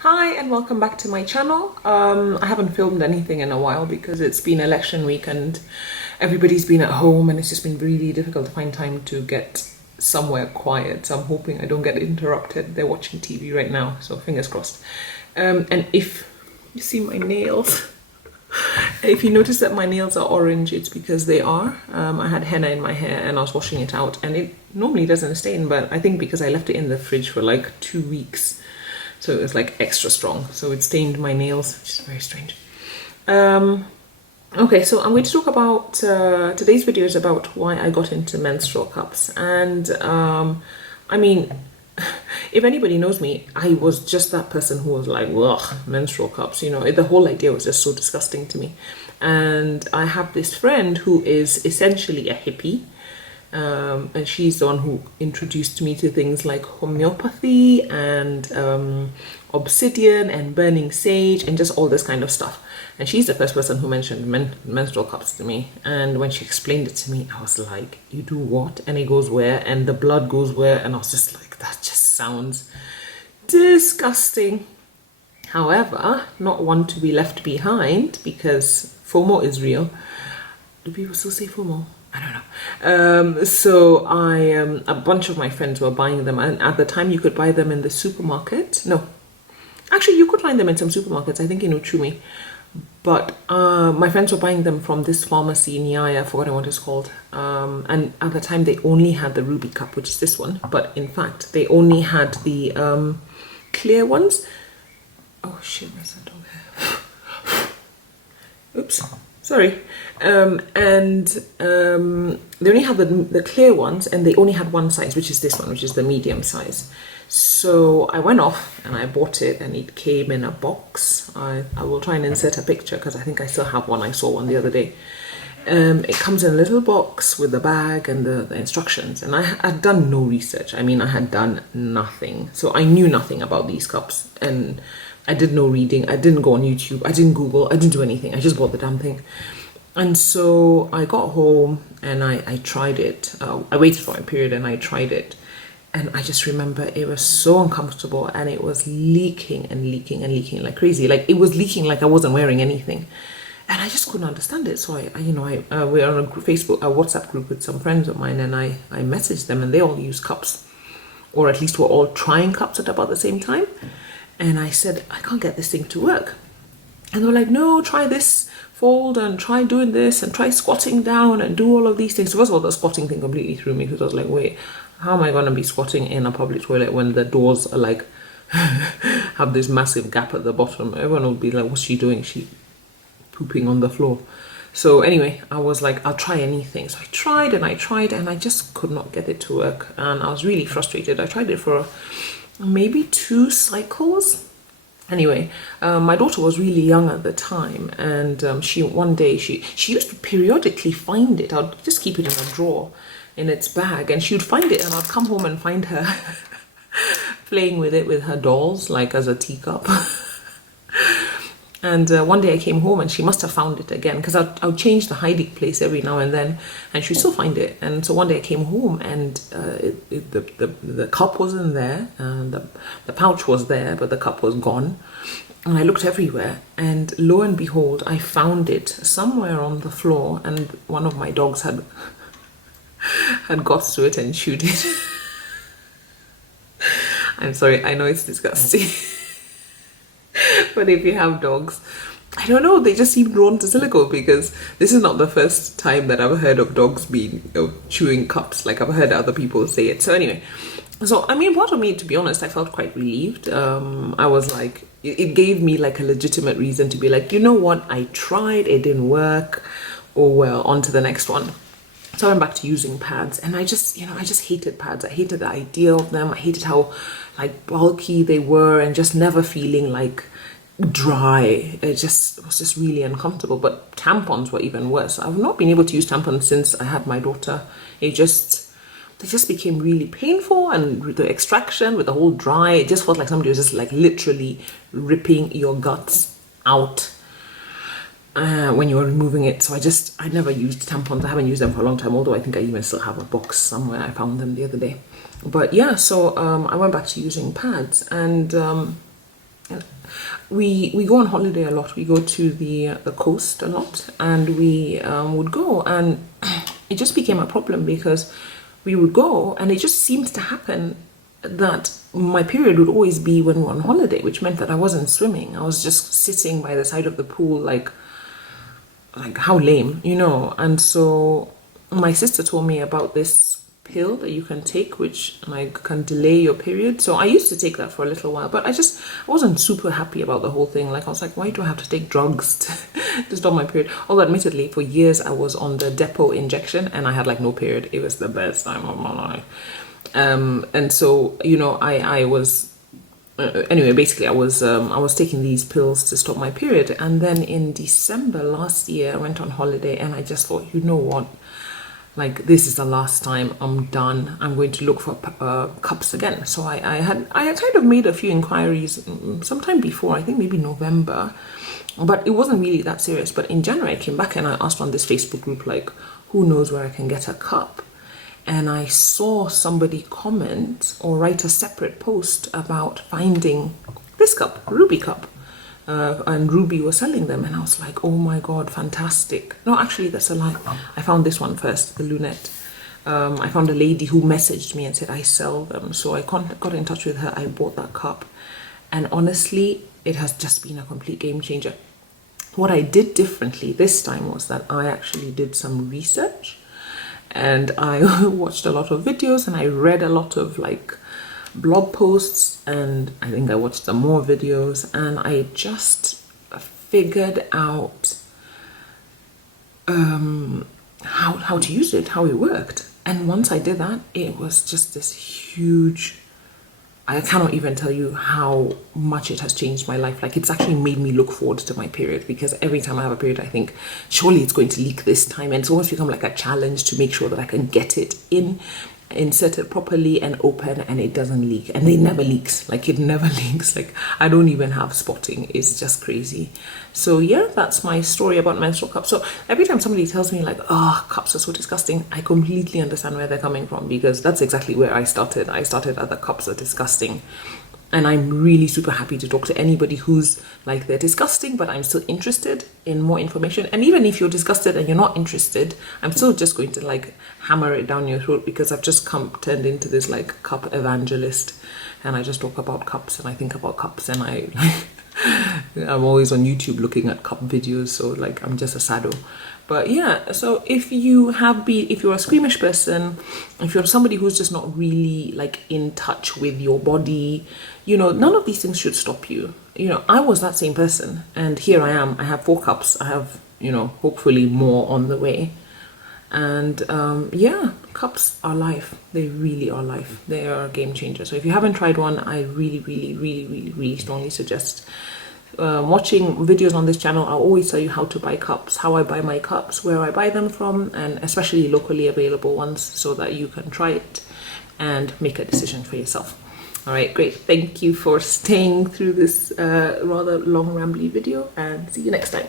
Hi and welcome back to my channel. I haven't filmed anything in a while because it's been election week and everybody's been at home and it's just been really difficult to find time to get somewhere quiet. So I'm hoping I don't get interrupted. They're watching TV right now, so fingers crossed. And if you see my nails, if you notice that my nails are orange, it's because they are. I had henna in my hair and I was washing it out and it normally doesn't stain, but I think because I left it in the fridge for like 2 weeks, so it was like extra strong, so it stained my nails, which is very strange. Okay, so I'm going to talk about today's video is about why I got into menstrual cups. And I mean, if anybody knows me, I was just that person who was like, ugh, menstrual cups, you know, the whole idea was just so disgusting to me. And I have this friend who is essentially a hippie. And she's the one who introduced me to things like homeopathy and obsidian and burning sage and just all this kind of stuff. And she's the first person who mentioned menstrual cups to me. And when she explained it to me, I was like, you do what? And it goes where? And the blood goes where? And I was just like, that just sounds disgusting. However, not one to be left behind, because FOMO is real. Do people still say FOMO? I don't know. So a bunch of my friends were buying them, and at the time you could buy them in the supermarket. No, actually you could find them in some supermarkets, I think in Uchumi. But my friends were buying them from this pharmacy in Yaya, I've forgotten what it's called. And at the time they only had the ruby cup, which is this one. But in fact, they only had the clear ones. Oh shit, where's that dog hair? Oops. Sorry. They only have the clear ones, and they only had one size, which is this one, which is the medium size. So I went off and I bought it, and it came in a box. I will try and insert a picture because I think I still have one. I saw one the other day. It comes in a little box with the bag and the instructions, and I had done no research. I mean, I had done nothing. So I knew nothing about these cups, and I did no reading. I didn't go on YouTube. I didn't Google. I didn't do anything. I just bought the damn thing. And so I got home and I tried it. I waited for my period and I tried it. And I just remember it was so uncomfortable, and it was leaking and leaking and leaking like crazy. Like it was leaking like I wasn't wearing anything. And I just couldn't understand it. So we're on a WhatsApp group with some friends of mine, and I messaged them, and they all use cups, or at least we're all trying cups at about the same time. And I said, I can't get this thing to work. And they were like, no, try this fold and try doing this and try squatting down and do all of these things. So first of all, the squatting thing completely threw me, because I was like, wait, how am I going to be squatting in a public toilet when the doors are like, have this massive gap at the bottom? Everyone will be like, what's she doing? She pooping on the floor. So anyway, I was like, I'll try anything. So I tried and I just could not get it to work. And I was really frustrated. I tried it for maybe 2 cycles. Anyway, my daughter was really young at the time, and one day she used to periodically find it. I'd just keep it in a drawer in its bag, and she would find it, and I'd come home and find her playing with it with her dolls, like as a teacup. And one day I came home and she must have found it again, because I'll change the hiding place every now and then, and she'd still find it. And so one day I came home and the cup wasn't there, and the pouch was there, but the cup was gone. And I looked everywhere, and lo and behold, I found it somewhere on the floor, and one of my dogs had got to it and chewed it. I'm sorry, I know it's disgusting. But if you have dogs, I don't know, they just seem drawn to silicone, because this is not the first time that I've heard of dogs chewing cups. Like I've heard other people say it. So anyway, I mean, part of me, to be honest, I felt quite relieved. I was like, it gave me like a legitimate reason to be like, you know what, I tried, it didn't work. Oh well, on to the next one. So I went back to using pads, and I just hated pads. I hated the idea of them. I hated how like bulky they were, and just never feeling like dry. It was just really uncomfortable. But tampons were even worse. I've not been able to use tampons since I had my daughter. They just became really painful, and the extraction with the whole dry, it just felt like somebody was just like literally ripping your guts out when you were removing it. So I never used tampons. I haven't used them for a long time, although I think I even still have a box somewhere. I found them the other day. But yeah, so I went back to using pads, and we go on holiday a lot. We go to the coast a lot, and we would go, and it just became a problem because we would go, and it just seemed to happen that my period would always be when we were on holiday, which meant that I wasn't swimming. I was just sitting by the side of the pool, like how lame, you know. And so my sister told me about this pill that you can take which like can delay your period. So I used to take that for a little while, but I wasn't super happy about the whole thing. Like I was like, why do I have to take drugs to stop my period? Although admittedly for years I was on the depot injection and I had like no period. It was the best time of my life. And so, you know, I was anyway, basically I was taking these pills to stop my period. And then in December last year I went on holiday and I just thought, you know what, like this is the last time, I'm done. I'm going to look for cups again. So I had kind of made a few inquiries sometime before, I think maybe November, but it wasn't really that serious. But in January I came back and I asked on this Facebook group, like, who knows where I can get a cup? And I saw somebody comment or write a separate post about finding this cup, Ruby cup. And Ruby was selling them, and I was like, oh my god, fantastic. No, actually that's a lie. I found this one first, the lunette. I found a lady who messaged me and said I sell them, so I got in touch with her. I bought that cup, and honestly it has just been a complete game changer. What I did differently this time was that I actually did some research, and I watched a lot of videos, and I read a lot of like blog posts, and I think I watched some more videos, and I just figured out how to use it, how it worked. And once I did that, it was just this huge, I cannot even tell you how much it has changed my life. Like it's actually made me look forward to my period, because every time I have a period I think surely it's going to leak this time, and it's almost become like a challenge to make sure that I can get it insert it properly and open, and it doesn't leak. And it never leaks, like it never leaks. Like I don't even have spotting. It's just crazy. So yeah, that's my story about menstrual cups. So every time somebody tells me like, oh, cups are so disgusting, I completely understand where they're coming from, because that's exactly where I started. I started at the cups are disgusting. And I'm really super happy to talk to anybody who's like, they're disgusting, but I'm still interested in more information. And even if you're disgusted and you're not interested, I'm still just going to like hammer it down your throat, because I've just turned into this like cup evangelist, and I just talk about cups and I think about cups, and I'm always on YouTube looking at cup videos. So like I'm just a sado. But yeah, so if you're a squeamish person, if you're somebody who's just not really like in touch with your body, you know, none of these things should stop you. You know, I was that same person, and here I am. I have 4 cups. I have, you know, hopefully more on the way. And yeah, cups are life. They really are life. They are a game changer. So if you haven't tried one, I really, really, really, really, really strongly suggest watching videos on this channel. I'll always tell you how to buy cups, how I buy my cups, where I buy them from, and especially locally available ones, so that you can try it and make a decision for yourself. All right, great. Thank you for staying through this rather long rambly video, and see you next time.